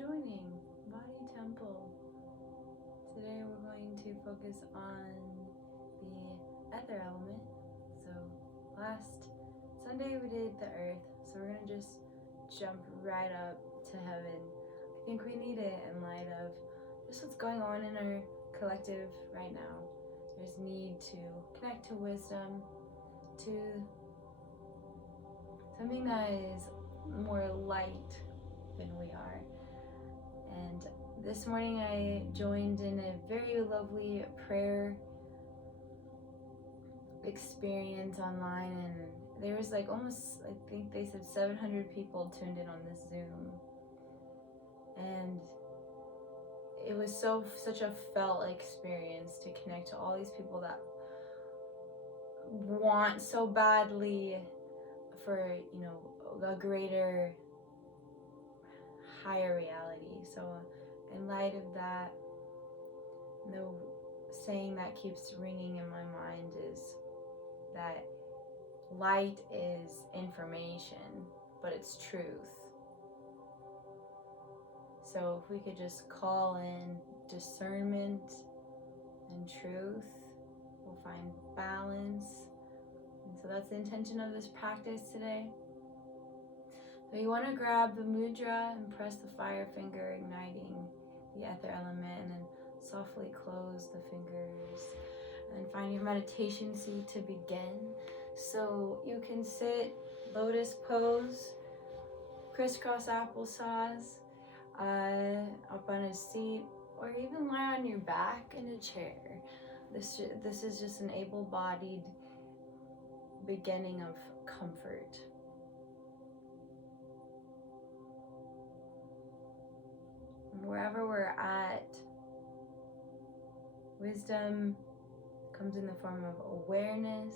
joining Body Temple. Today we're going to focus on the ether element. So last Sunday we did the earth, so we're going to just jump right up to heaven. I think we need it in light of just what's going on in our collective right now. There's need to connect to wisdom, to something that is more light than we are. And this morning I joined in a very lovely prayer experience online, and there was like almost, I think they said 700 people tuned in on this Zoom. And it was such a felt experience to connect to all these people that want so badly for, a greater, higher reality. So in light of that, the saying that keeps ringing in my mind is that light is information, but it's truth. So if we could just call in discernment and truth, we'll find balance. And so that's the intention of this practice today. So you want to grab the mudra and press the fire finger, igniting the ether element, and then softly close the fingers and find your meditation seat to begin. So you can sit lotus pose, crisscross applesauce, up on a seat, or even lie on your back in a chair. This is just an able-bodied beginning of comfort. Wherever we're at, wisdom comes in the form of awareness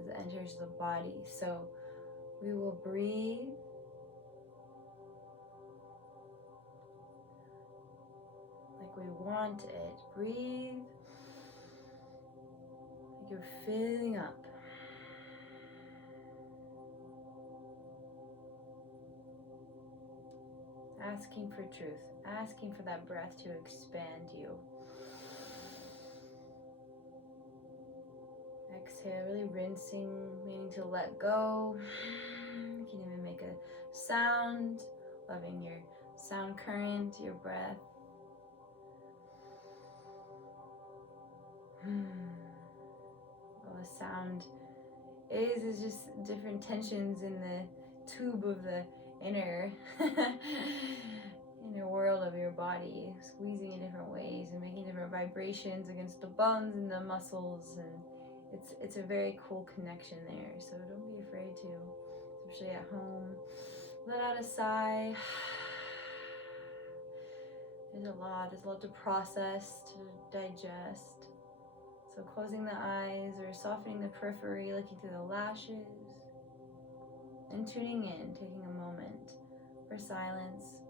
as it enters the body. So we will breathe like we want it. Breathe like you're filling up. Asking for truth, asking for that breath to expand you. Exhale, really rinsing, meaning to let go. You can even make a sound, loving your sound current, your breath. All the sound is just different tensions in the tube of the inner world of your body, squeezing in different ways and making different vibrations against the bones and the muscles, and it's a very cool connection there. So don't be afraid to, especially at home, let out a sigh. There's a lot to process, to digest. So closing the eyes or softening the periphery, looking through the lashes, and tuning in, taking a moment for silence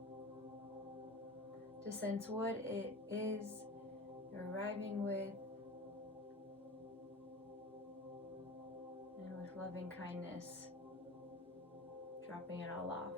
to sense what it is you're arriving with, and with loving kindness, dropping it all off.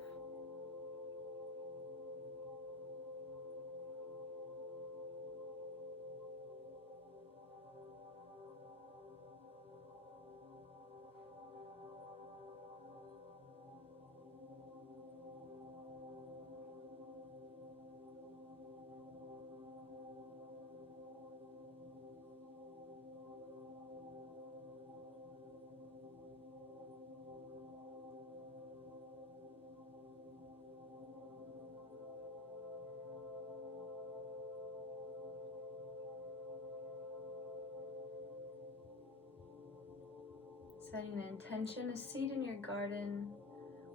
Setting an intention, a seed in your garden,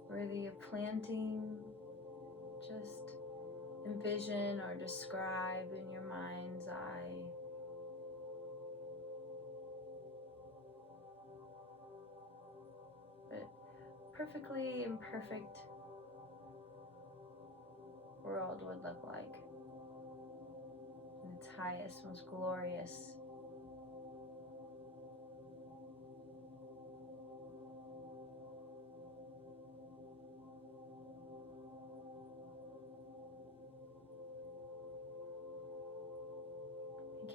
worthy of planting. Just envision or describe in your mind's eye. But perfectly imperfect world would look like in its highest, most glorious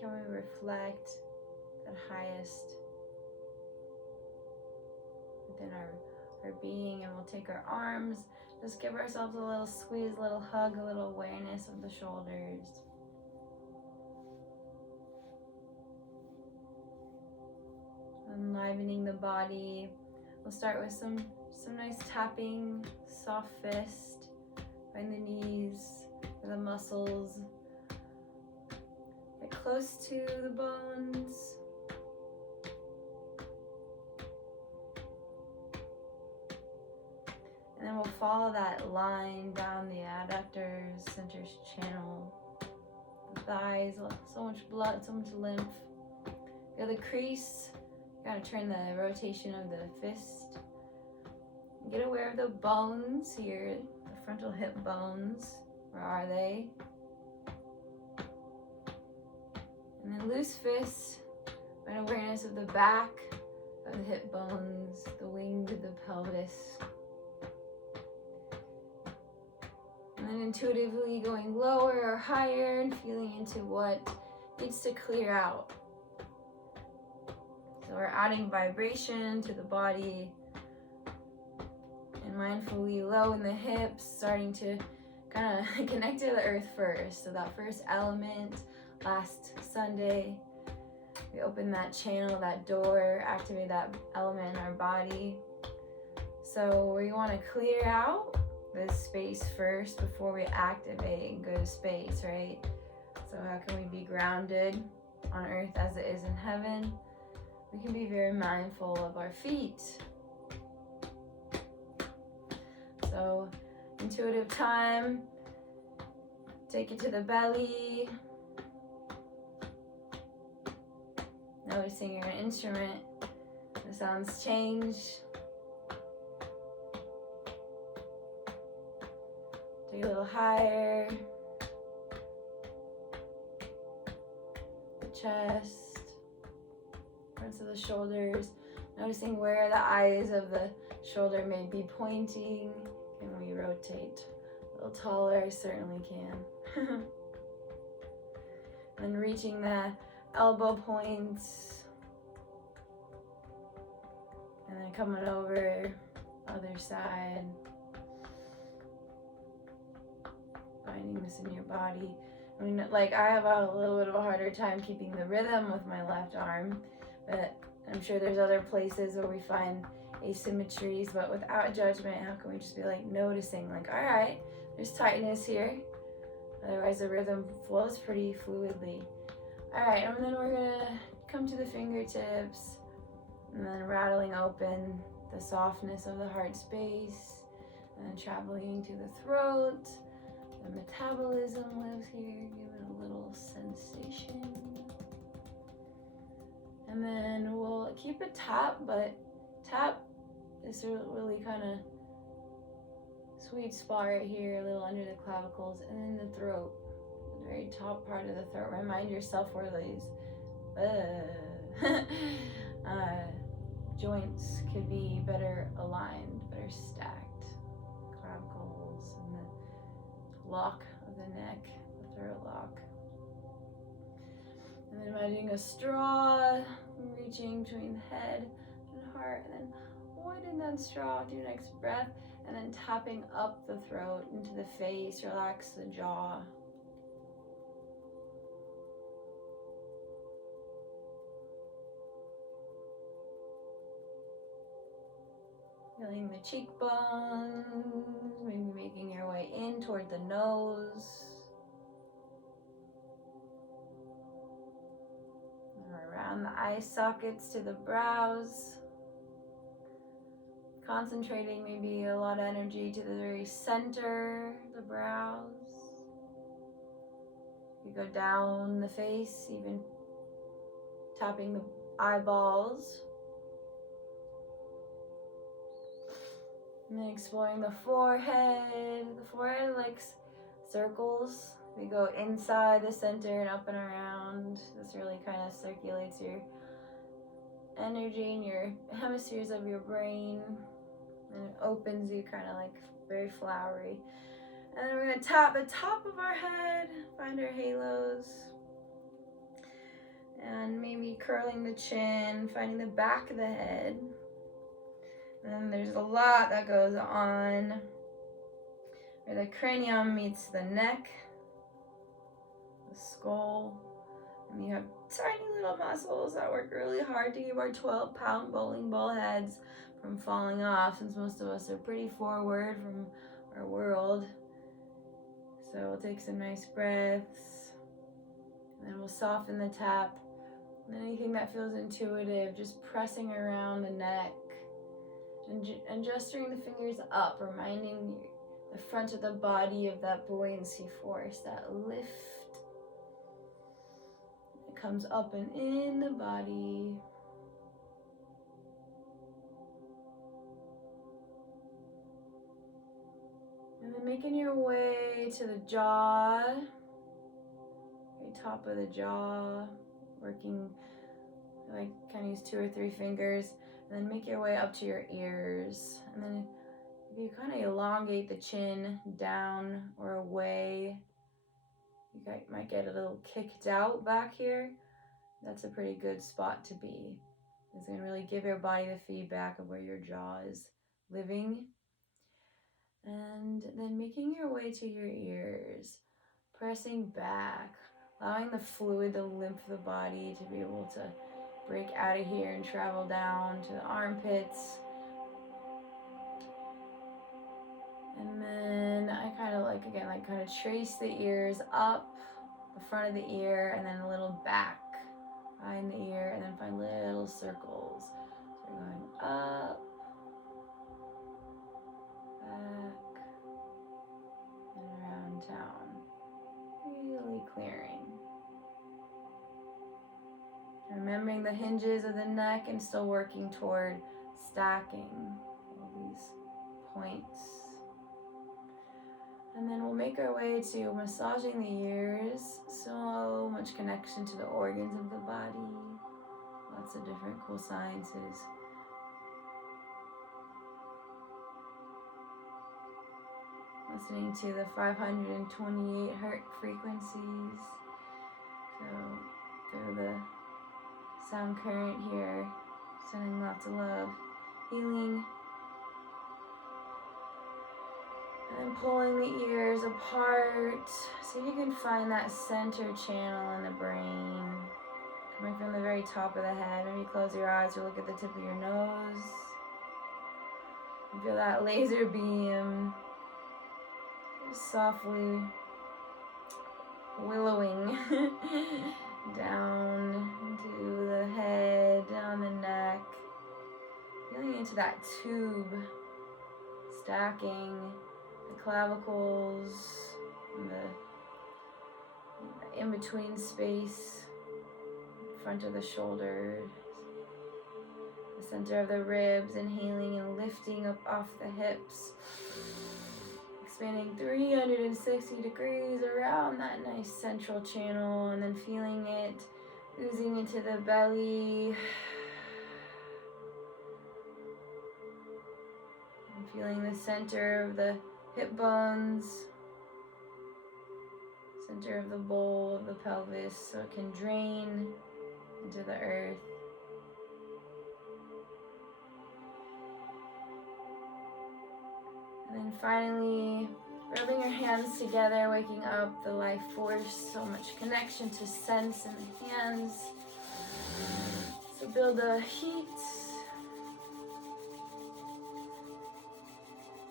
can we reflect that highest within our being, and we'll take our arms, just give ourselves a little squeeze, a little hug, a little awareness of the shoulders. Enlivening the body. We'll start with some nice tapping, soft fist. Find the knees, the muscles. Get close to the bones. And then we'll follow that line down the adductors, centers channel, the thighs, so much blood, so much lymph. Feel the crease. You gotta turn the rotation of the fist. Get aware of the bones here, the frontal hip bones. Where are they? And then loose fist. Find awareness of the back of the hip bones, the wing of the pelvis. And then intuitively going lower or higher and feeling into what needs to clear out. So we're adding vibration to the body and mindfully low in the hips, starting to kind of connect to the earth first. So that first element, last Sunday, we opened that channel, that door, activate that element in our body. So we want to clear out this space first before we activate and go to space, right? So how can we be grounded on earth as it is in heaven? We can be very mindful of our feet. So intuitive time, take it to the belly. Noticing your instrument, the sounds change. Take a little higher. The chest, fronts of the shoulders, noticing where the eyes of the shoulder may be pointing. Can we rotate a little taller? Certainly can. And reaching the elbow points. And then coming over, other side. Finding this in your body. I mean, like, I have a little bit of a harder time keeping the rhythm with my left arm, but I'm sure there's other places where we find asymmetries, but without judgment. How can we just be like noticing, like, all right, there's tightness here. Otherwise the rhythm flows pretty fluidly. All right, and then we're gonna come to the fingertips and then rattling open the softness of the heart space and then traveling to the throat. The metabolism lives here, give it a little sensation. And then we'll keep it tap, but tap is really kind of sweet spot right here, a little under the clavicles, and then the throat, the very top part of the throat. Remind yourself where these joints could be better aligned, better stacked. Clavicles and the lock of the neck, the throat lock. And then imagining a straw reaching between the head and heart, and then widen that straw with your next breath, and then tapping up the throat into the face, relax the jaw. Feeling the cheekbones, maybe making your way in toward the nose. Around the eye sockets to the brows. Concentrating maybe a lot of energy to the very center, the brows. You go down the face, even tapping the eyeballs. And then exploring the forehead. The forehead likes circles. We go inside the center and up and around. This really kind of circulates your energy in your hemispheres of your brain. And it opens you kind of like very flowery. And then we're going to tap the top of our head, find our halos. And maybe curling the chin, finding the back of the head. And there's a lot that goes on where the cranium meets the neck, the skull, and you have tiny little muscles that work really hard to keep our 12-pound bowling ball heads from falling off, since most of us are pretty forward from our world. So we'll take some nice breaths, and then we'll soften the tap. And anything that feels intuitive, just pressing around the neck and gesturing the fingers up, reminding the front of the body of that buoyancy force, that lift. It comes up and in the body. And then making your way to the jaw, very top of the jaw, working, like, kind of use 2 or 3 fingers, and then make your way up to your ears. And then if you kind of elongate the chin down or away, you might get a little kicked out back here. That's a pretty good spot to be. It's going to really give your body the feedback of where your jaw is living. And then making your way to your ears, pressing back, allowing the fluid, the lymph of the body to be able to break out of here and travel down to the armpits. And then I kind of trace the ears up, the front of the ear, and then a little back behind the ear, and then find little circles. So we're going up, back, and around town. Really clearing. Remembering the hinges of the neck and still working toward stacking all these points. And then we'll make our way to massaging the ears. So much connection to the organs of the body. Lots of different cool sciences. Listening to the 528 hertz frequencies. So through the sound current here, sending lots of love, healing. And pulling the ears apart. See if you can find that center channel in the brain. Coming from the very top of the head. Maybe close your eyes or look at the tip of your nose. And feel that laser beam just softly willowing down into the head, down the neck. Feeling into that tube, stacking the clavicles, and the in-between space, front of the shoulders, the center of the ribs, inhaling and lifting up off the hips, expanding 360 degrees around that nice central channel, and then feeling it oozing into the belly, and feeling the center of the hip bones, center of the bowl of the pelvis, so it can drain into the earth. And then finally, rubbing your hands together, waking up the life force, so much connection to sense in the hands. So build the heat.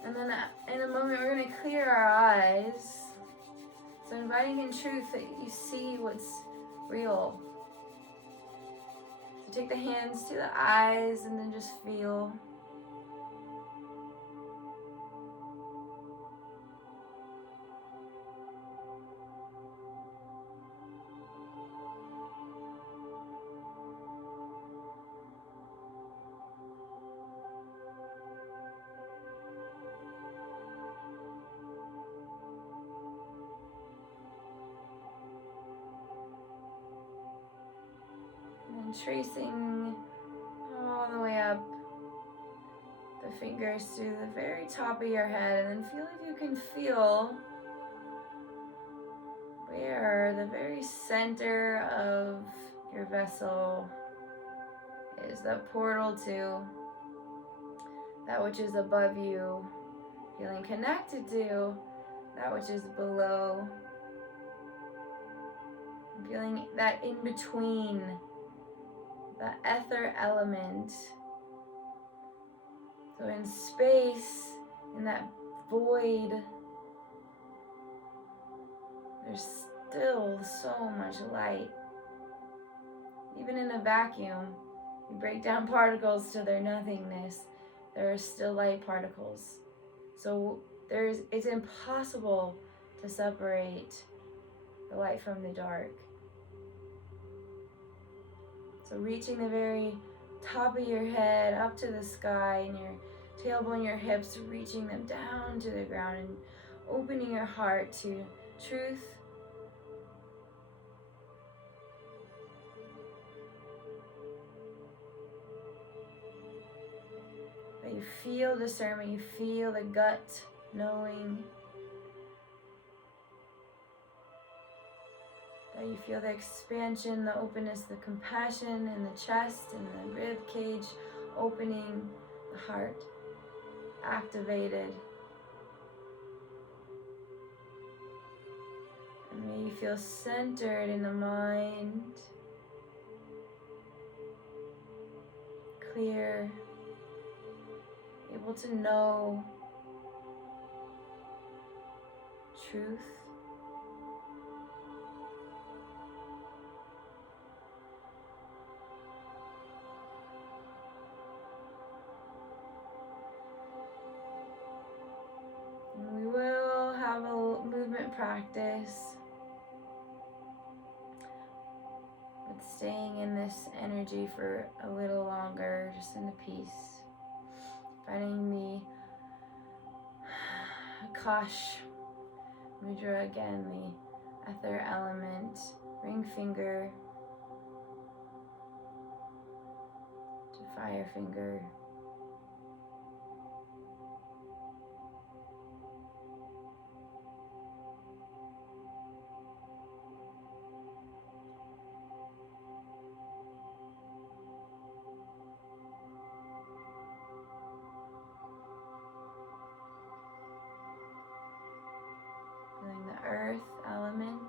And then in a moment, we're going to clear our eyes. So inviting in truth that you see what's real. So take the hands to the eyes and then just feel. Tracing all the way up the fingers to the very top of your head, and then feel if you can feel where the very center of Your vessel is the portal to that which is above you, feeling connected to that which is below, feeling that in between, the ether element. So in space, in that void, there's still so much light. Even in a vacuum, you break down particles to their nothingness, there are still light particles. So it's impossible to separate the light from the dark. So reaching the very top of your head up to the sky, and your tailbone, your hips, reaching them down to the ground, and opening your heart to truth. That you feel discernment, you feel the gut knowing. That you feel the expansion, the openness, the compassion in the chest and the rib cage opening, the heart activated. And may you feel centered in the mind, clear, able to know truth. And we will have a movement practice with staying in this energy for a little longer, just in the peace. Finding the akasha mudra again, the ether element, ring finger to fire finger. Feeling the earth element.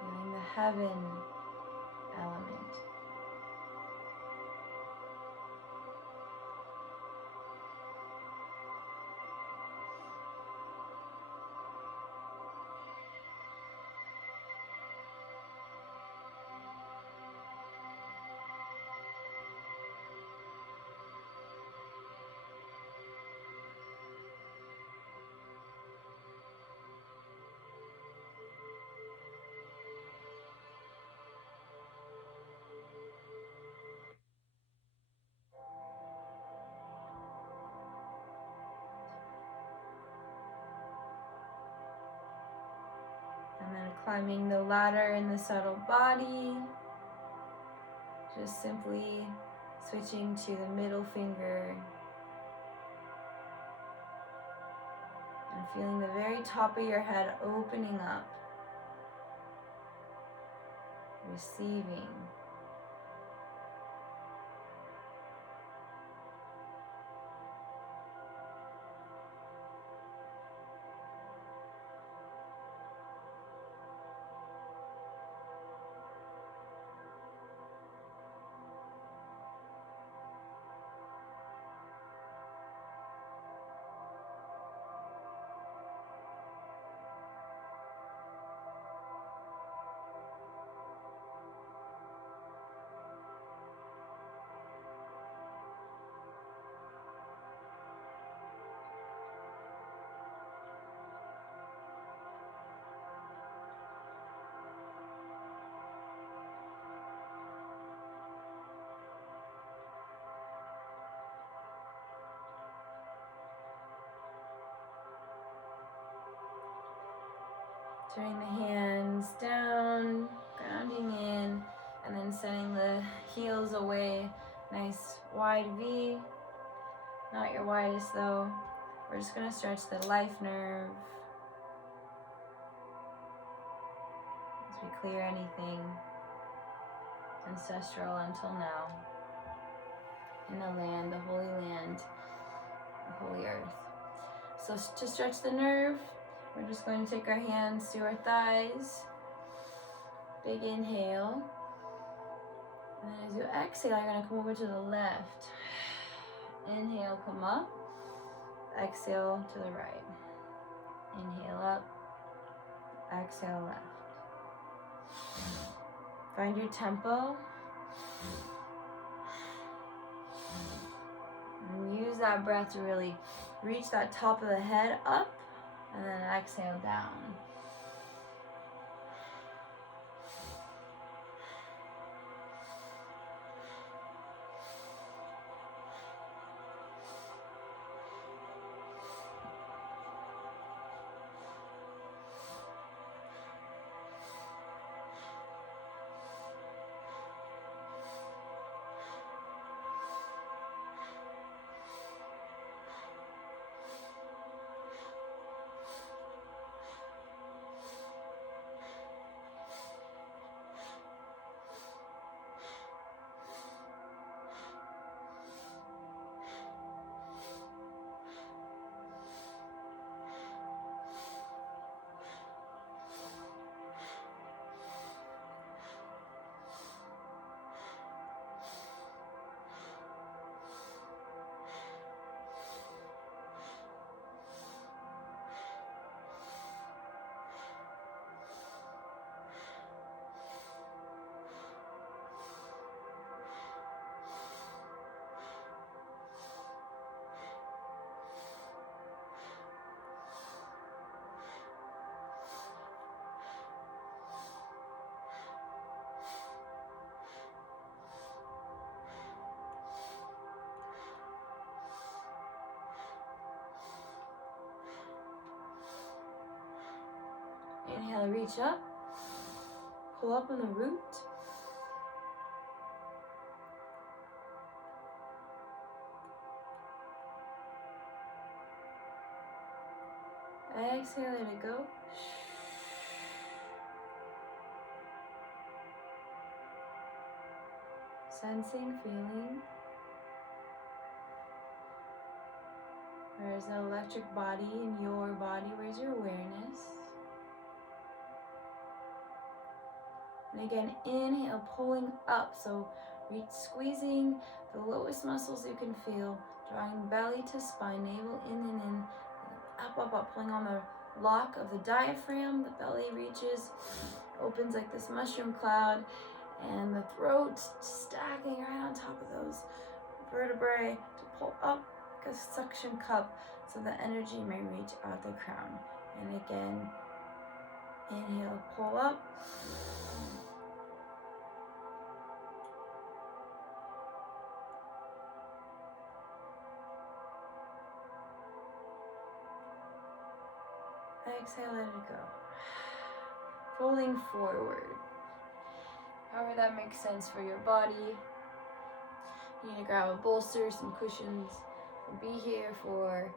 Feeling the heaven element. And then climbing the ladder in the subtle body, just simply switching to the middle finger and feeling the very top of your head opening up, receiving. Turning the hands down, grounding in, and then sending the heels away. Nice wide V. Not your widest though. We're just going to stretch the life nerve as we clear anything ancestral until now. In the land, the holy land, the holy earth. So to stretch the nerve, we're just going to take our hands to our thighs. Big inhale. And then as you exhale, you're going to come over to the left. Inhale, come up. Exhale to the right. Inhale up. Exhale left. Find your tempo. And use that breath to really reach that top of the head up. And then exhale down. Inhale, reach up. Pull up on the root. Exhale, let it go. Sensing, feeling. There's an electric body in your body. Where's your awareness? And again, inhale, pulling up. So squeezing the lowest muscles you can feel, drawing belly to spine, navel in and in, up, up, up, pulling on the lock of the diaphragm. The belly reaches, opens like this mushroom cloud, and the throat stacking right on top of those vertebrae to pull up like a suction cup so the energy may reach out the crown. And again, inhale, pull up. Exhale, let it go. Folding forward. However that makes sense for your body. You need to grab a bolster, some cushions. We'll be here for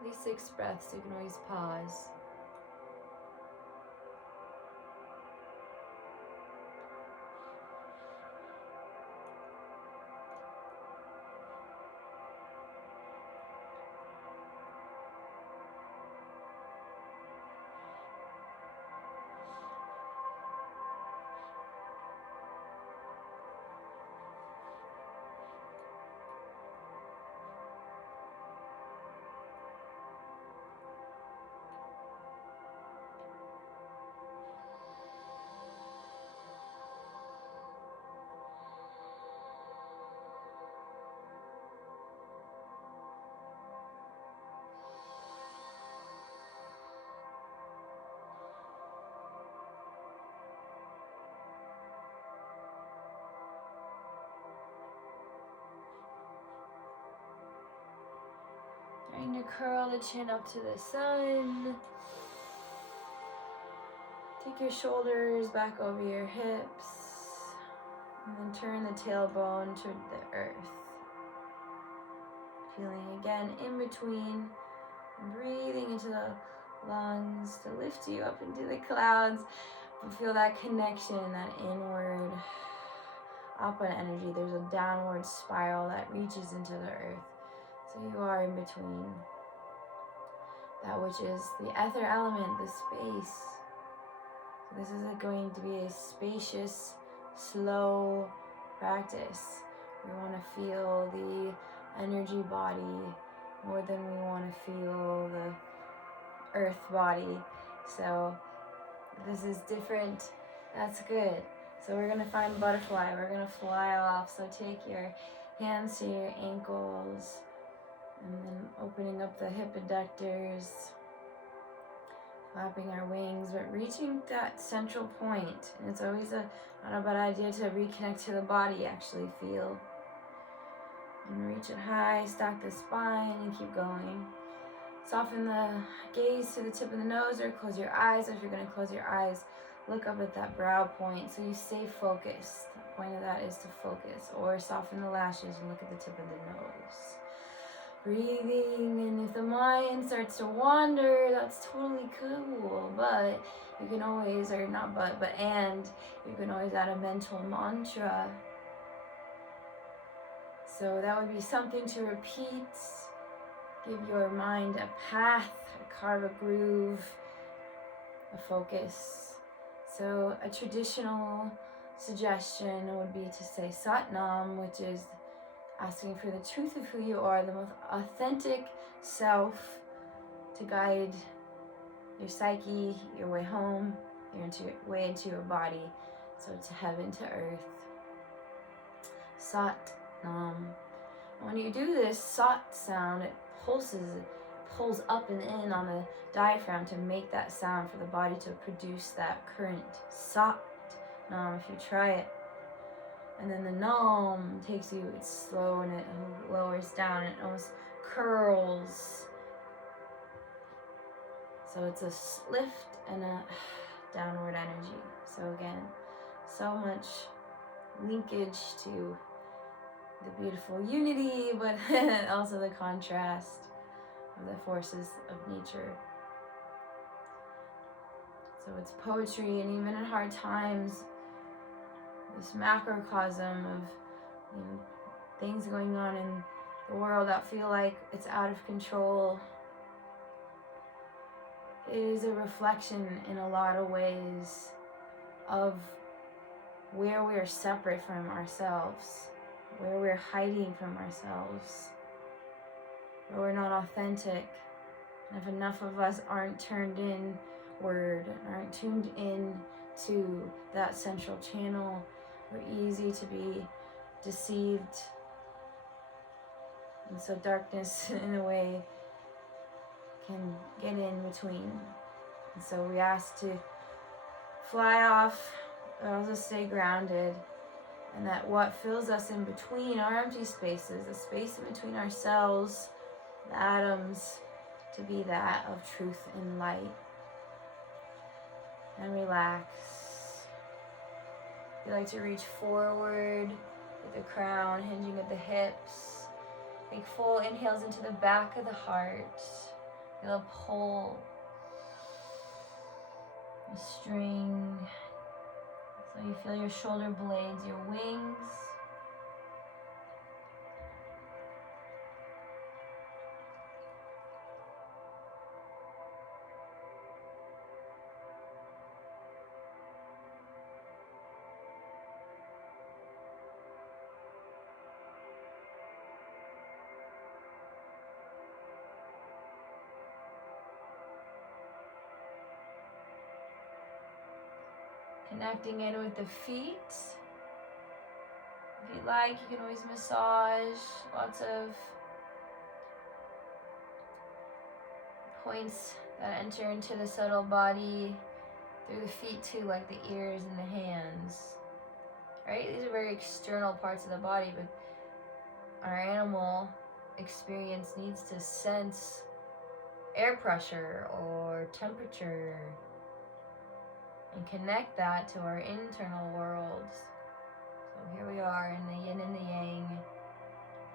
at least 6 breaths. You can always pause. Trying to curl the chin up to the sun. walk your shoulders back over your hips. And then turn the tailbone to the earth. Feeling again in between. Breathing into the lungs to lift you up into the clouds. But feel that connection, that inward, upward energy. There's a downward spiral that reaches into the earth. So you are in between. That which is the ether element, the space. So this is going to be a spacious, slow practice. We want to feel the energy body more than we want to feel the earth body. So this is different. That's good. So we're going to find butterfly. We're going to fly off. So take your hands to your ankles and then opening up the hip adductors, flapping our wings, but reaching that central point. And it's always not a bad idea to reconnect to the body, actually feel. And reach it high, stack the spine, and keep going. Soften the gaze to the tip of the nose or close your eyes. If you're going to close your eyes, look up at that brow point so you stay focused. The point of that is to focus. Or soften the lashes and look at the tip of the nose. Breathing, and if the mind starts to wander, that's totally cool. But you can always, or not and you can always add a mental mantra. So that would be something to repeat. Give your mind a path, carve a groove, a focus. So a traditional suggestion would be to say Sat Nam, which is asking for the truth of who you are, the most authentic self, to guide your psyche, your way home, your way into your body, so to heaven, to earth. Sat Nam. When you do this Sat sound, it pulls up and in on the diaphragm to make that sound for the body to produce that current. Sat Nam, if you try it. And then the Nam takes you, it's slow and it lowers down and it almost curls. So it's a lift and a downward energy. So again, so much linkage to the beautiful unity, but also the contrast of the forces of nature. So it's poetry, and even in hard times, this macrocosm of things going on in the world that feel like it's out of control, it is a reflection in a lot of ways of where we are separate from ourselves, where we're hiding from ourselves, where we're not authentic. And if enough of us aren't turned inward, aren't tuned in to that central channel, we're easy to be deceived. And so darkness, in a way, can get in between. And so we ask to fly off, but also stay grounded. And that what fills us in between our empty spaces, the space in between ourselves, the atoms, to be that of truth and light. And relax. You like to reach forward with the crown hinging at the hips. Take full inhales into the back of the heart. Feel a pull, a string. So you feel your shoulder blades, your wings. Connecting in with the feet. If you'd like, you can always massage lots of points that enter into the subtle body through the feet too, like the ears and the hands. Right? These are very external parts of the body, but our animal experience needs to sense air pressure or temperature. and connect that to our internal worlds. So here we are in the yin and the yang,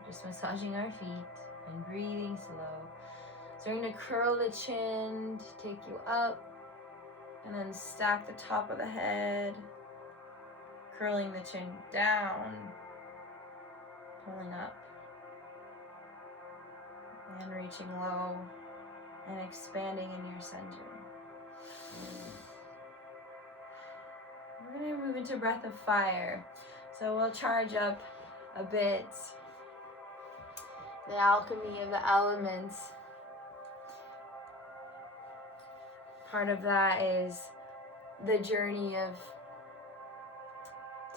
just massaging our feet and breathing slow. Starting to curl the chin to take you up, and then stack the top of the head, curling the chin down, pulling up, and reaching low and expanding in your center. We're going to move into breath of fire. So we'll charge up a bit the alchemy of the elements. Part of that is the journey of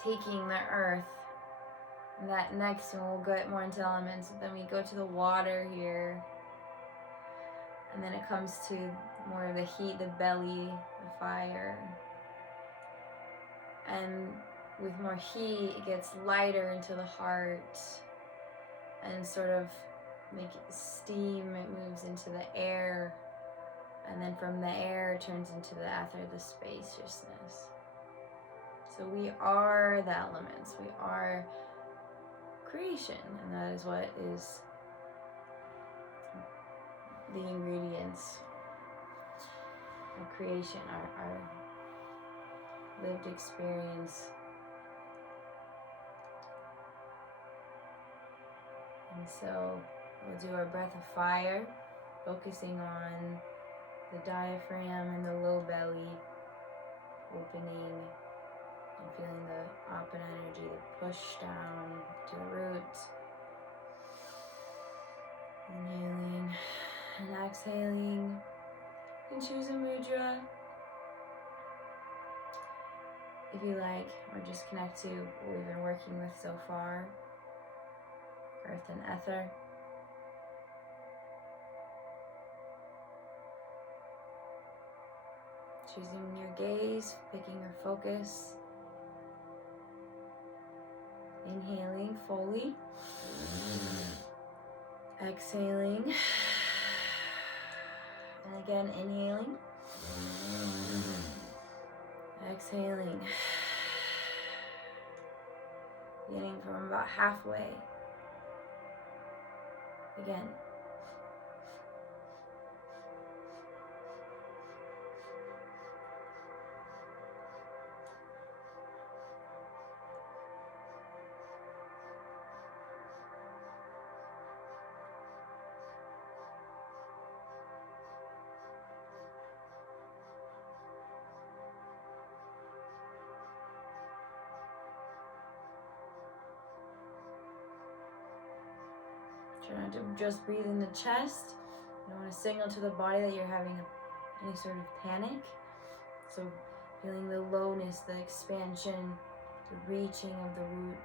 taking the earth. And that next, and we'll get more into elements. Then we go to the water here. And then it comes to more of the heat, the belly, the fire. And with more heat, it gets lighter into the heart. And sort of like steam, it moves into the air. And then from the air, it turns into the ether, the spaciousness. So we are the elements. We are creation. And that is what is the ingredients of creation, our lived experience. And so we'll do our breath of fire, focusing on the diaphragm and the low belly, opening and feeling the open energy, the push down to the root. Inhaling and exhaling. You can choose a mudra if you like, or just connect to what we've been working with so far. Earth and ether. Choosing your gaze, picking your focus. Inhaling fully. Exhaling. And again, inhaling. Exhaling. Beginning from about halfway. Again. Try not to just breathe in the chest. You don't want to signal to the body that you're having any sort of panic. So feeling the lowness, the expansion, the reaching of the root.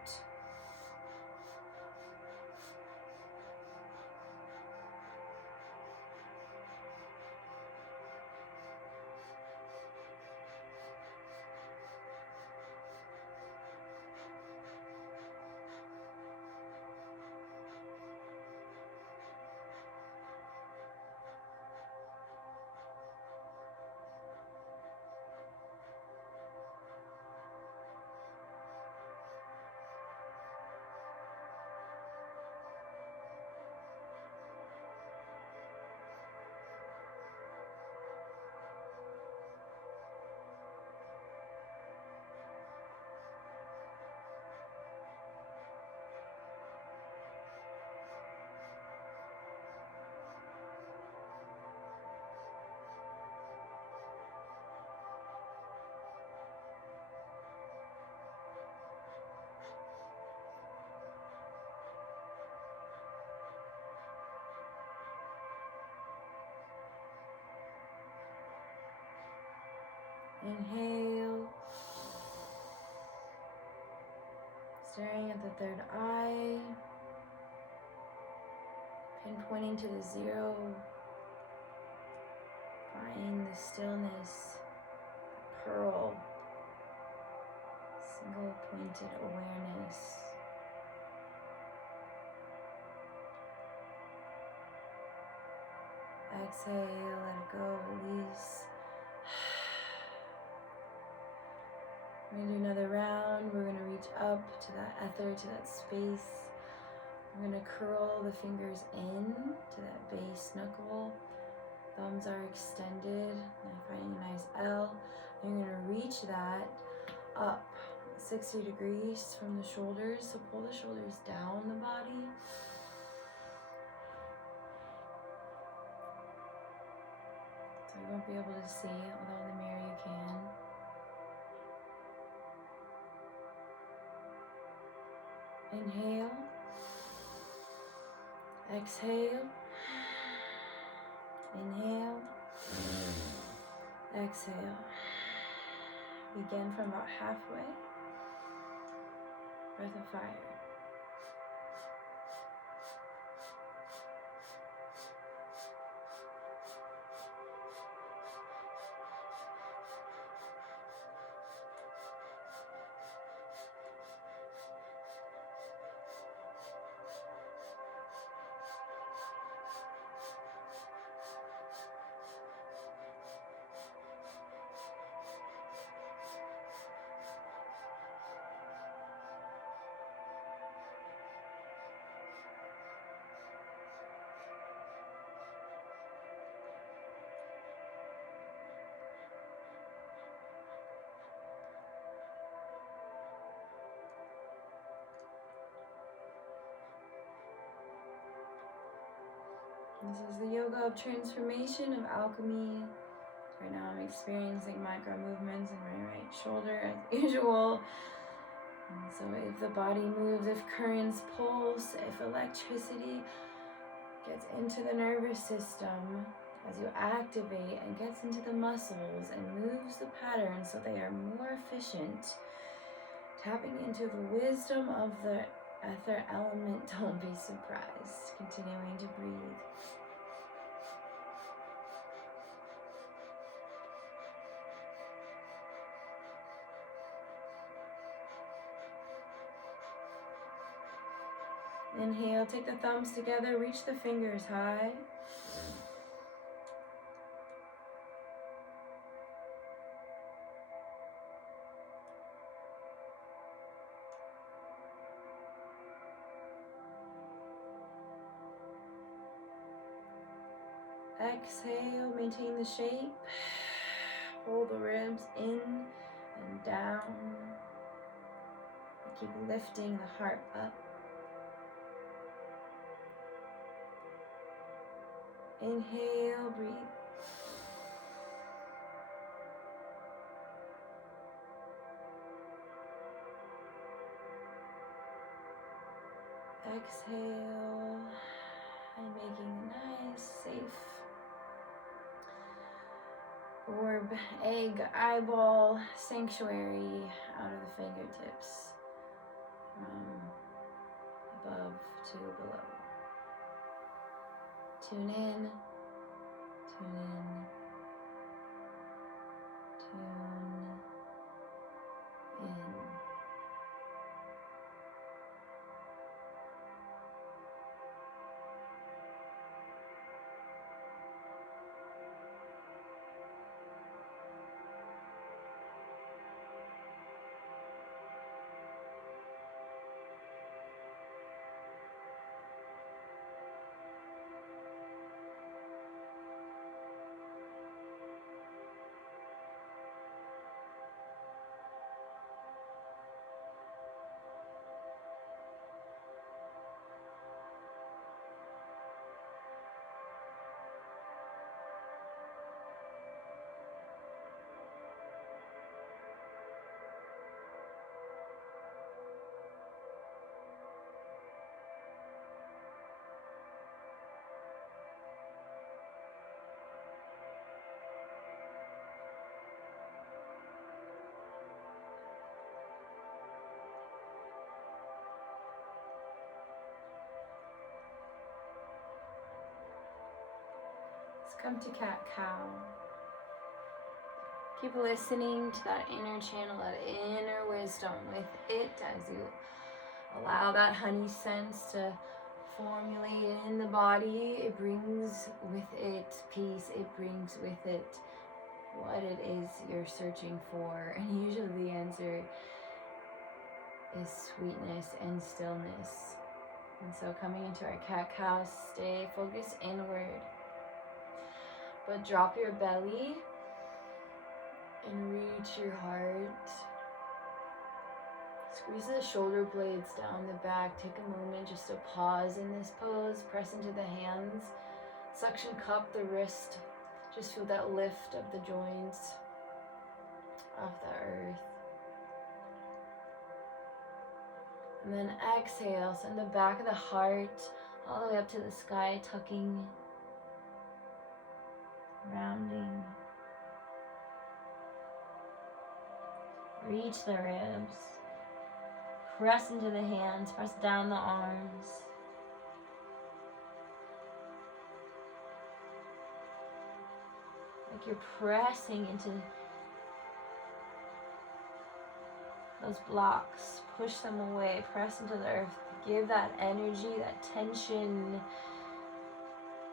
Inhale. Staring at the third eye. Pinpointing to the zero. Find the stillness, the pearl. Single pointed awareness. Exhale, let it go, release. We're going to do another round. We're going to reach up to that ether, to that space. We're going to curl the fingers in to that base knuckle. Thumbs are extended. I'm finding a nice L. And you're going to reach that up 60 degrees from the shoulders. So pull the shoulders down the body. So you won't be able to see, although in the mirror you can. Inhale. Exhale. Inhale. Exhale. Begin from about halfway. Breath of fire. This is the yoga of transformation, of alchemy. Right now I'm experiencing micro movements in my right shoulder as usual. And so if the body moves, if currents pulse, if electricity gets into the nervous system as you activate and gets into the muscles and moves the pattern so they are more efficient, tapping into the wisdom of the ether element, don't be surprised. Continuing to breathe. Inhale, take the thumbs together, reach the fingers high. Exhale, maintain the shape. Pull the ribs in and down. Keep lifting the heart up. Inhale, breathe. Exhale, and making a nice, safe orb, egg, eyeball, sanctuary out of the fingertips, from above to below. Tune in, tune in, tune in. Come to cat-cow. Keep listening to that inner channel, that inner wisdom with it as you allow that honey sense to formulate in the body. It brings with it peace. It brings with it what it is you're searching for. And usually the answer is sweetness and stillness. And so coming into our cat-cow, stay focused inward. But drop your belly and reach your heart. Squeeze the shoulder blades down the back. Take a moment just to pause in this pose. Press into the hands. Suction cup the wrist. Just feel that lift of the joints off the earth. And then exhale, send the back of the heart all the way up to the sky, tucking, rounding. Reach the ribs. Press into the hands, press down the arms. Like you're pressing into those blocks. Push them away, press into the earth. Give that energy, that tension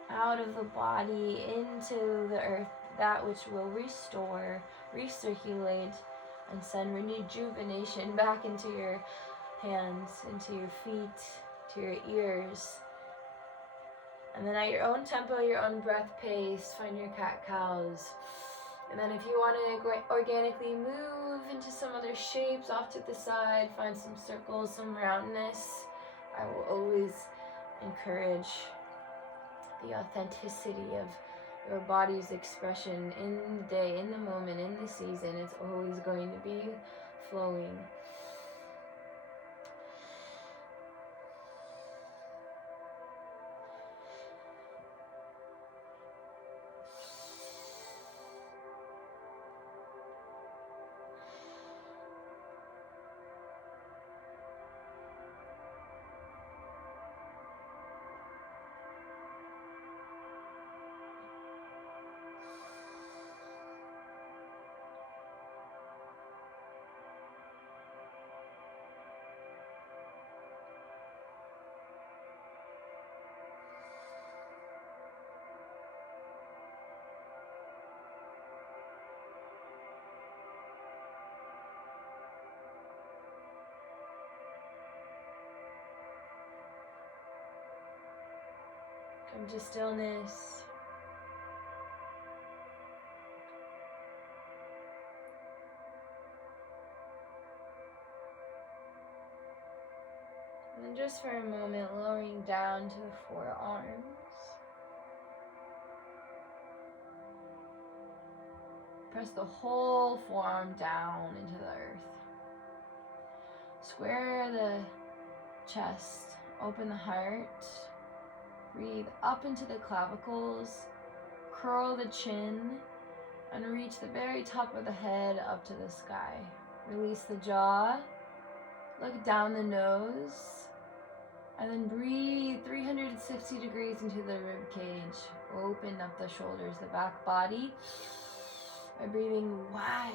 out of the body into the earth, that which will restore, recirculate, and send rejuvenation back into your hands, into your feet, to your ears. And then at your own tempo, your own breath pace, find your cat-cows. And then if you want to organically move into some other shapes off to the side, find some circles, some roundness, I will always encourage the authenticity of your body's expression in the day, in the moment, in the season. It's always going to be flowing. Come to stillness. And just for a moment, lowering down to the forearms. Press the whole forearm down into the earth. Square the chest, open the heart. Breathe up into the clavicles, curl the chin, and reach the very top of the head up to the sky. Release the jaw, look down the nose, and then breathe 360 degrees into the rib cage. Open up the shoulders, the back body, by breathing wide.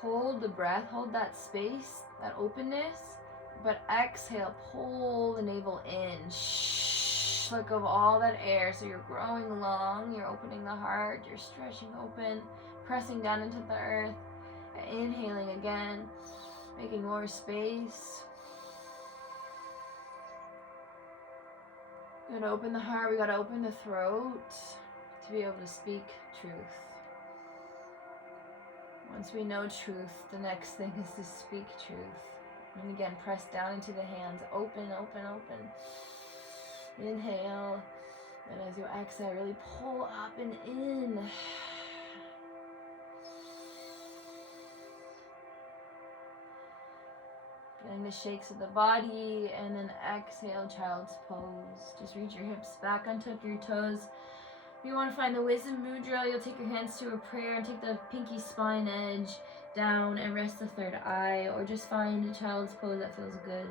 Hold the breath, hold that space, that openness, but exhale, pull the navel in. Let go of all that air. So you're growing long, you're opening the heart, you're stretching open, pressing down into the earth, inhaling again, making more space. We're gonna open the heart, we gotta open the throat to be able to speak truth. Once we know truth, the next thing is to speak truth. And again, press down into the hands. Open, open, open. Inhale. And as you exhale, really pull up and in. Getting the shakes of the body. And then exhale, child's pose. Just reach your hips back, untuck your toes. If you want to find the wisdom mudra, you'll take your hands to a prayer and take the pinky spine edge down and rest the third eye, or just find a child's pose that feels good.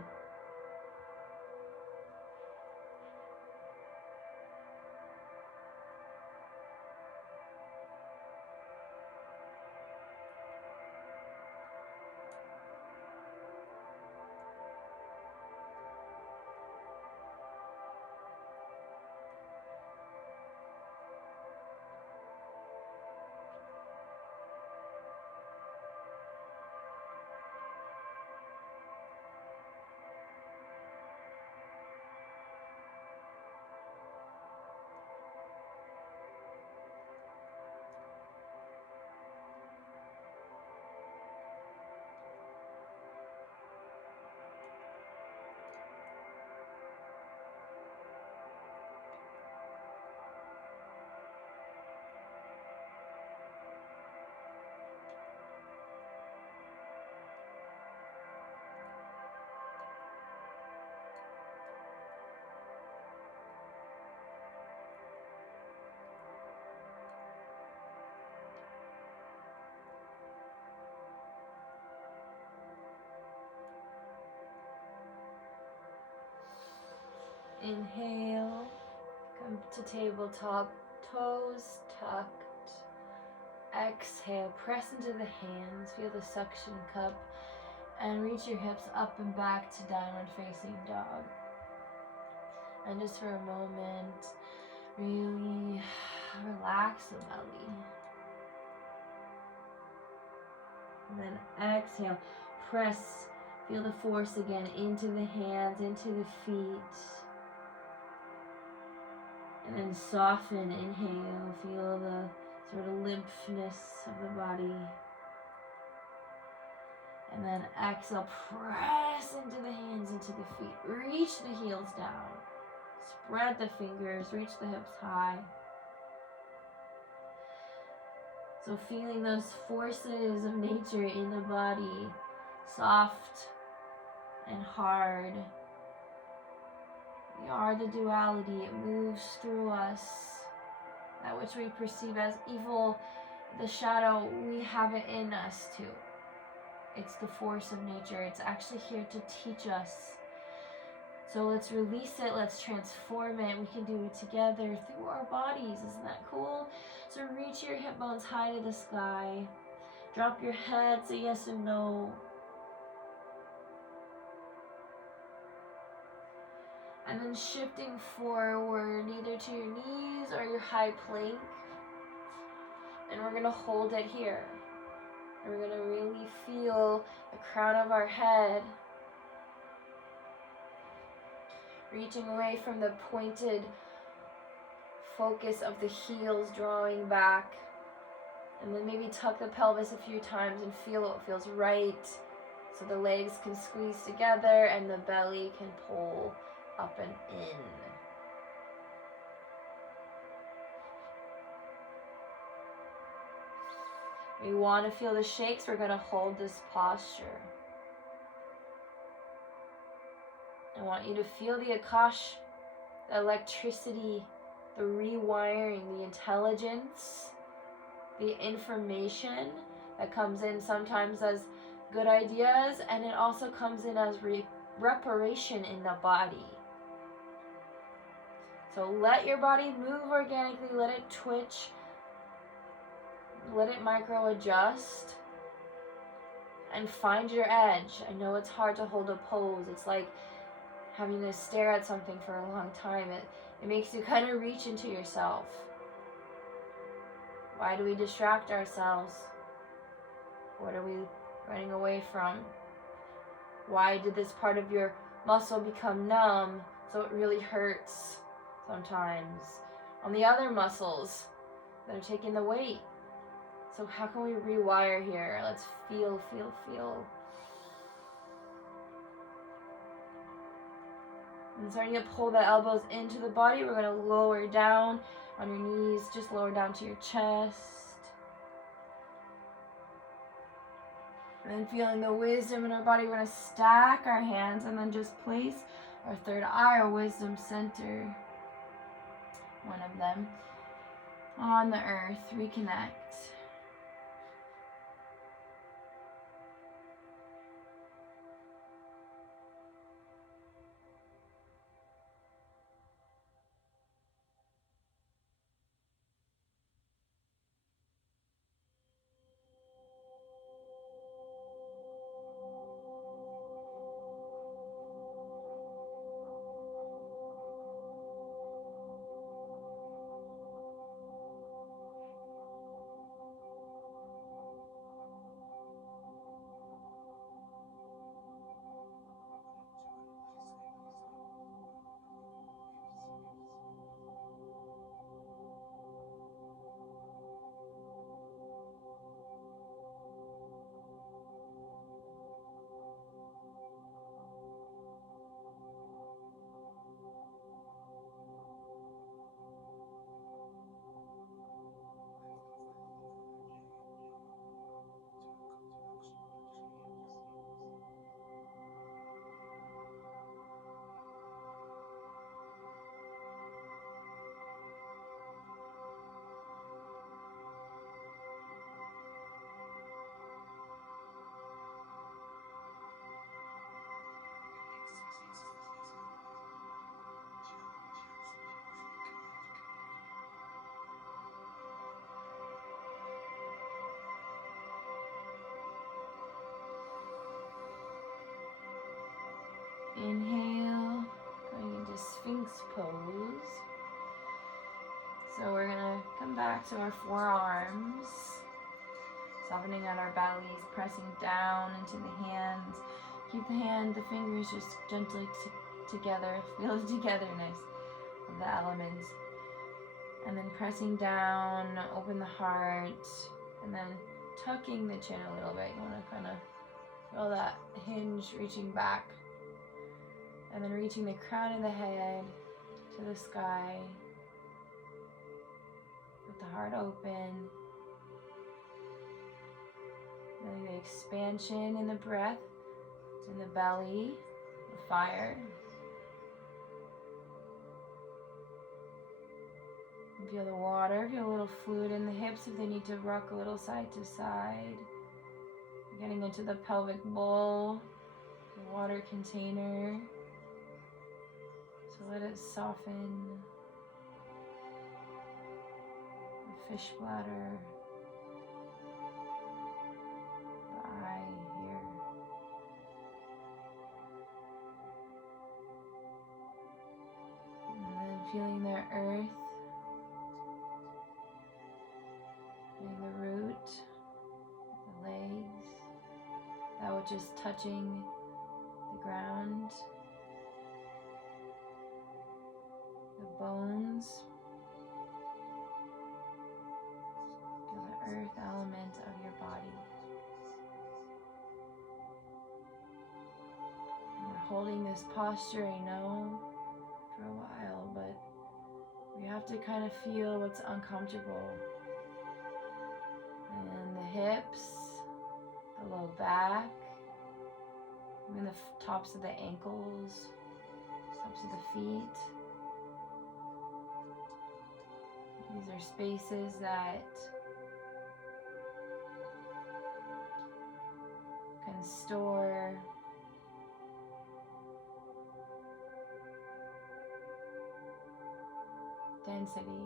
Inhale, come to tabletop, toes tucked. Exhale, press into the hands, feel the suction cup, and reach your hips up and back to downward facing dog. And just for a moment, really relax the belly. And then exhale, press, feel the force again into the hands, into the feet. And then soften, inhale, feel the sort of limpness of the body. And then exhale, press into the hands, into the feet. Reach the heels down. Spread the fingers, reach the hips high. So feeling those forces of nature in the body, soft and hard. We are the duality, it moves through us. That which we perceive as evil, the shadow, we have it in us too. It's the force of nature. It's actually here to teach us. So let's release it, let's transform it. We can do it together through our bodies. Isn't that cool? So reach your hip bones high to the sky. Drop your head, say yes and no. And then shifting forward, either to your knees or your high plank. And we're gonna hold it here. And we're gonna really feel the crown of our head reaching away from the pointed focus of the heels, drawing back. And then maybe tuck the pelvis a few times and feel what feels right. So the legs can squeeze together and the belly can pull up and in. We want to feel the shakes. We're going to hold this posture. I want you to feel the akasha, the electricity, the rewiring, the intelligence, the information that comes in sometimes as good ideas, and it also comes in as reparation in the body. So let your body move organically, let it twitch, let it micro adjust, and find your edge. I know it's hard to hold a pose. It's like having to stare at something for a long time. It makes you kind of reach into yourself. Why do we distract ourselves? What are we running away from? Why did this part of your muscle become numb so it really hurts sometimes on the other muscles that are taking the weight? So how can we rewire here? Let's feel. And starting to pull the elbows into the body, we're going to lower down on your knees, just lower down to your chest. And then feeling the wisdom in our body, we're going to stack our hands and then just place our third eye, our wisdom center, one of them, on the earth. Reconnect. Inhale, going into Sphinx pose. So we're gonna come back to our forearms, softening out our bellies, pressing down into the hands. Keep the fingers just gently together. Feel the togetherness of the elements. And then pressing down, open the heart, and then tucking the chin a little bit. You want to kind of feel that hinge reaching back. And then reaching the crown of the head to the sky. With the heart open. Feeling the expansion in the breath, in the belly, the fire. Feel the water, feel a little fluid in the hips if they need to rock a little side to side. Getting into the pelvic bowl, the water container. So let it soften. The fish bladder. The eye here. And then feeling the earth. Feeling the root, the legs, that which is touching the ground, the bones, feel the earth element of your body. And we're holding this posture, I know, for a while, but we have to kind of feel what's uncomfortable. And the hips, the low back, and the tops of the ankles, tops of the feet. These are spaces that can store density.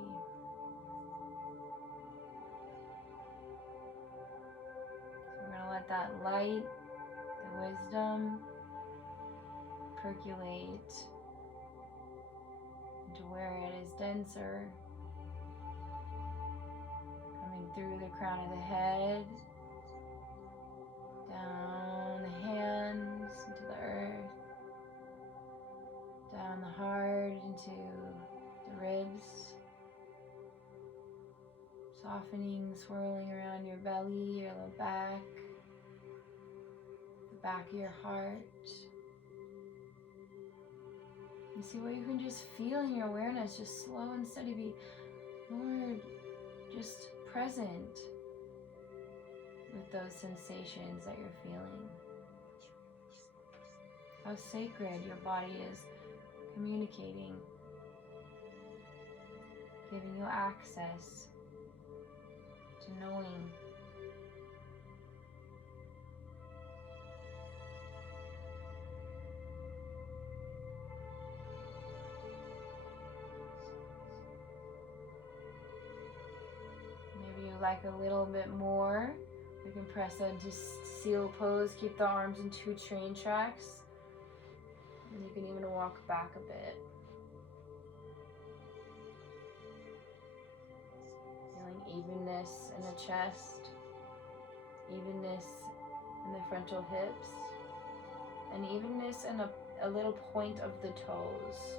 Let that light, the wisdom, percolate into where it is denser, coming through the crown of the head, down the hands into the earth, down the heart into the ribs, softening, swirling around your belly, your low back, back of your heart. And see what you can just feel in your awareness, just slow and steady, be more just present with those sensations that you're feeling. How sacred your body is communicating, giving you access to knowing. Like a little bit more, you can press into seal pose, keep the arms in 2 train tracks, and you can even walk back a bit. Feeling evenness in the chest, evenness in the frontal hips, and evenness in a little point of the toes.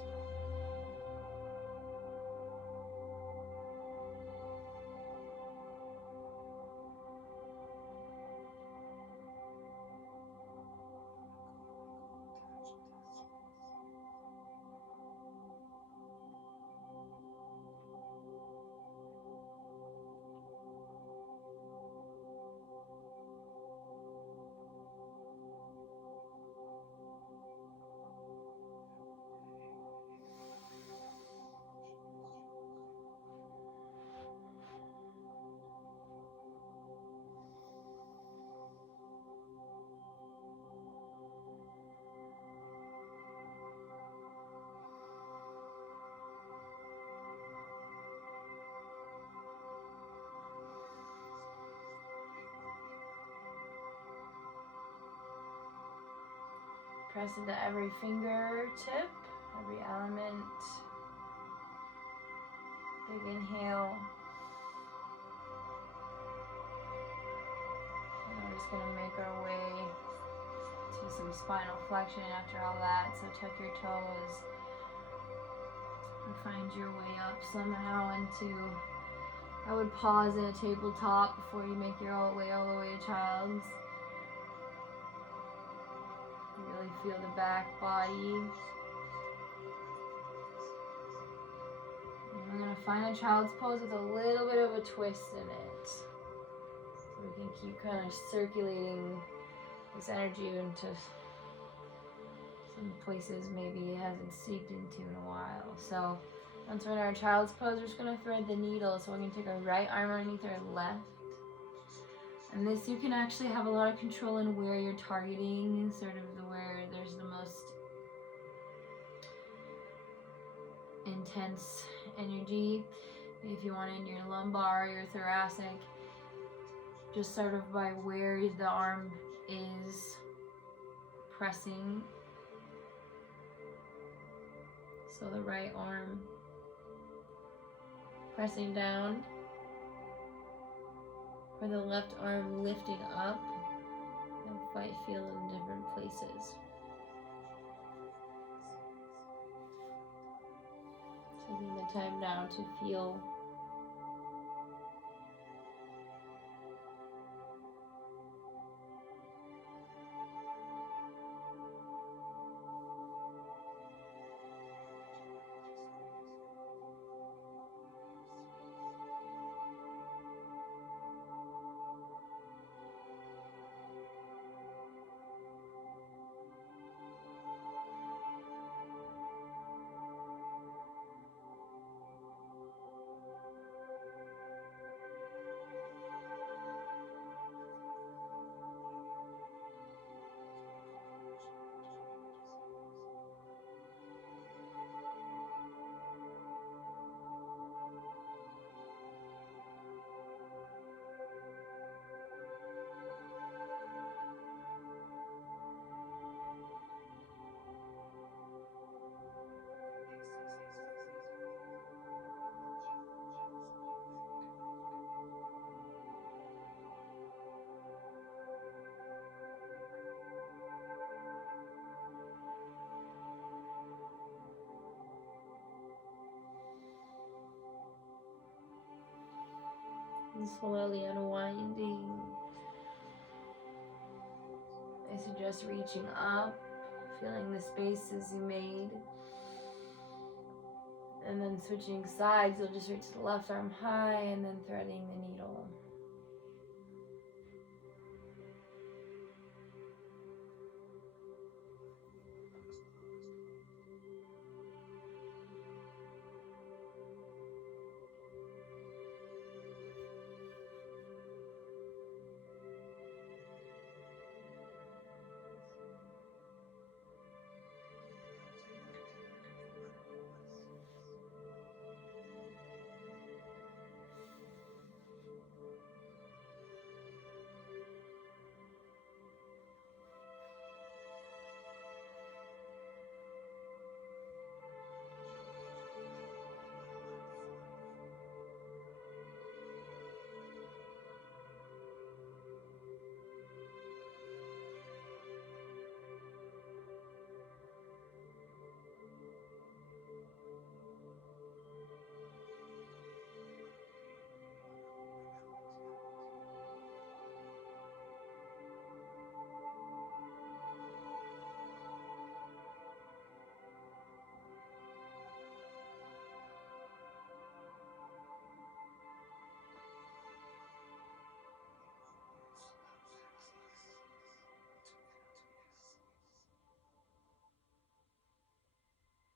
Press into every fingertip, every element. Big inhale. And we're just going to make our way to some spinal flexion after all that. So tuck your toes and find your way up somehow into, I would pause in a tabletop before you make your way all the way to child's. Really feel the back body. And we're going to find a child's pose with a little bit of a twist in it. So we can keep kind of circulating this energy into some places maybe it hasn't seeped into in a while. So once we're in our child's pose, we're just going to thread the needle. So we're going to take our right arm underneath our left. And this, you can actually have a lot of control in where you're targeting, sort of where there's the most intense energy. If you want in your lumbar, your thoracic, just sort of by where the arm is pressing. So the right arm pressing down, or the left arm lifting up. You might feel it in different places. Taking the time now to feel and slowly unwinding. I suggest reaching up, feeling the spaces you made. And then switching sides, you'll just reach the left arm high and then threading the needle.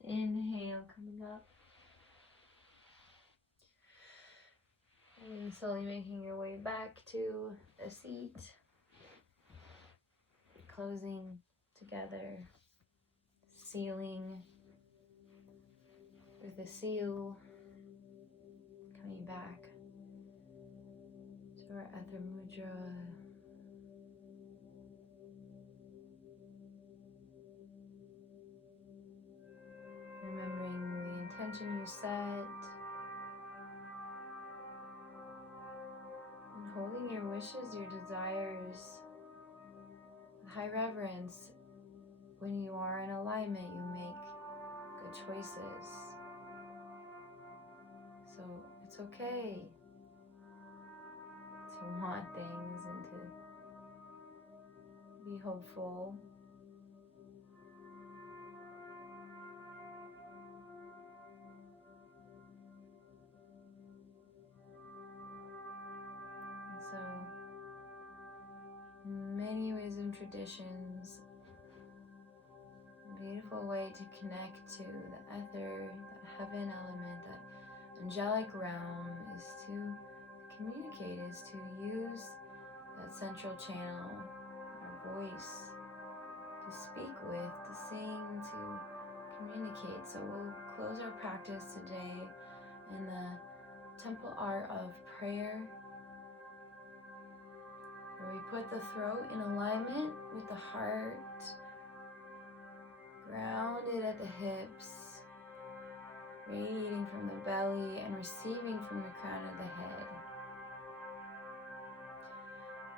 Inhale, coming up. And then slowly making your way back to a seat. Closing together. Sealing with a seal. Coming back to our Ether Mudra. intention you set. And holding your wishes, your desires, with high reverence. When you are in alignment, you make good choices. So it's okay to want things and to be hopeful. And so, many wisdom traditions, a beautiful way to connect to the ether, that heaven element, that angelic realm, is to communicate, is to use that central channel, our voice, to speak with, to sing, to communicate. So we'll close our practice today in the temple art of prayer, where we put the throat in alignment with the heart, grounded at the hips, radiating from the belly and receiving from the crown of the head.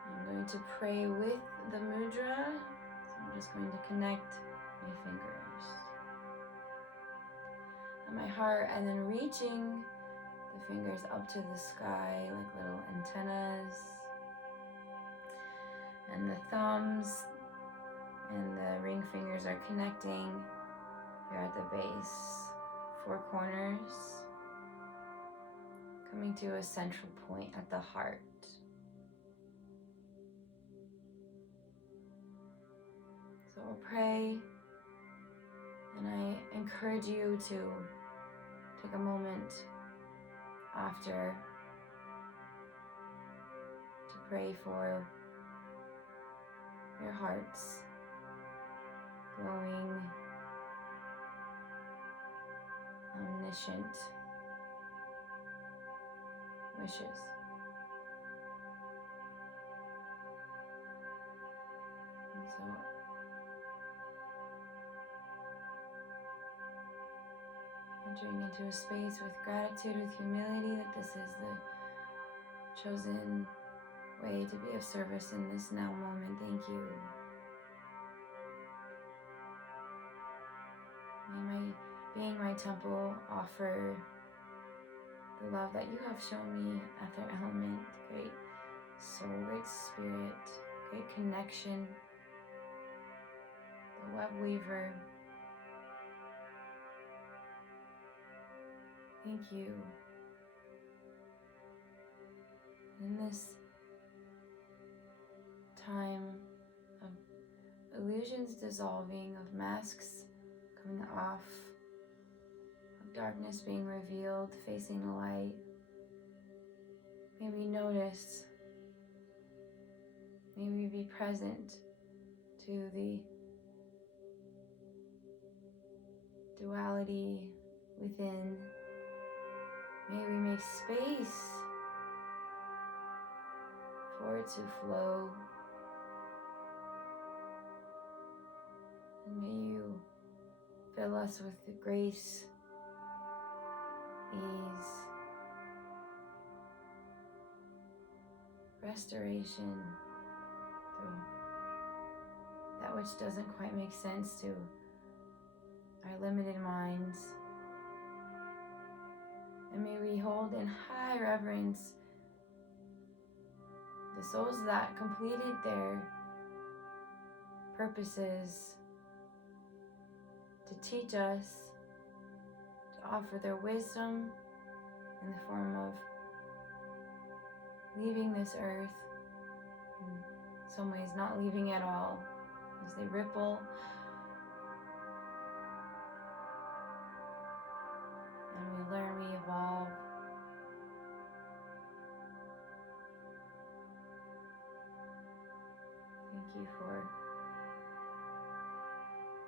I'm going to pray with the mudra, so I'm just going to connect my fingers and my heart, and then reaching the fingers up to the sky like little antennas, and the thumbs and the ring fingers are connecting here at the base, 4 corners, coming to a central point at the heart. So we'll pray, and I encourage you to take a moment after to pray for your heart's glowing, omniscient wishes. And so entering into a space with gratitude, with humility, that this is the chosen way to be of service in this now moment. Thank you. May my being my temple offer the love that you have shown me, ether element, great soul, great spirit, great connection, the web weaver. Thank you. In this time of illusions dissolving, of masks coming off, of darkness being revealed, facing the light, may we notice, may we be present to the duality within. May we make space for it to flow. And may you fill us with the grace, ease, restoration through that which doesn't quite make sense to our limited minds. And may we hold in high reverence the souls that completed their purposes to teach us, to offer their wisdom in the form of leaving this earth, in some ways not leaving at all, as they ripple and we learn, we evolve. Thank you for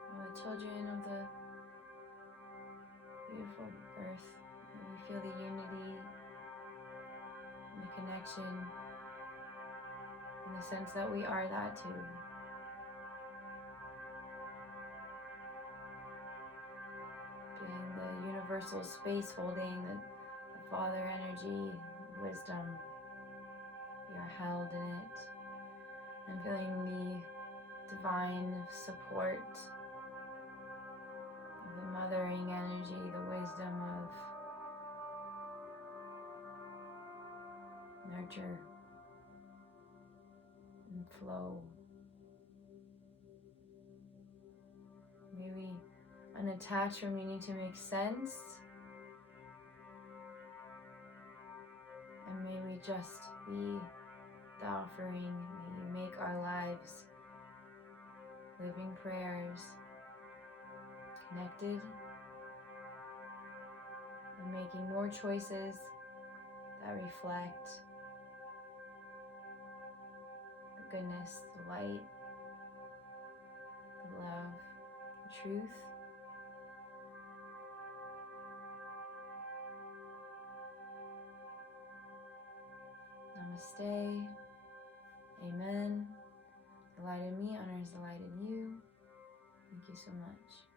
all the children of the beautiful earth. And we feel the unity and the connection, in the sense that we are that too. Feeling the universal space holding, the Father energy, wisdom. We are held in it. I'm feeling the divine support of the mothering energy, the wisdom of nurture and flow. May we unattach from needing to make sense, and may we just be the offering. May you make our lives living prayers, connected, and making more choices that reflect the goodness, the light, the love, the truth. Namaste. Amen. The light in me honors the light in you. Thank you so much.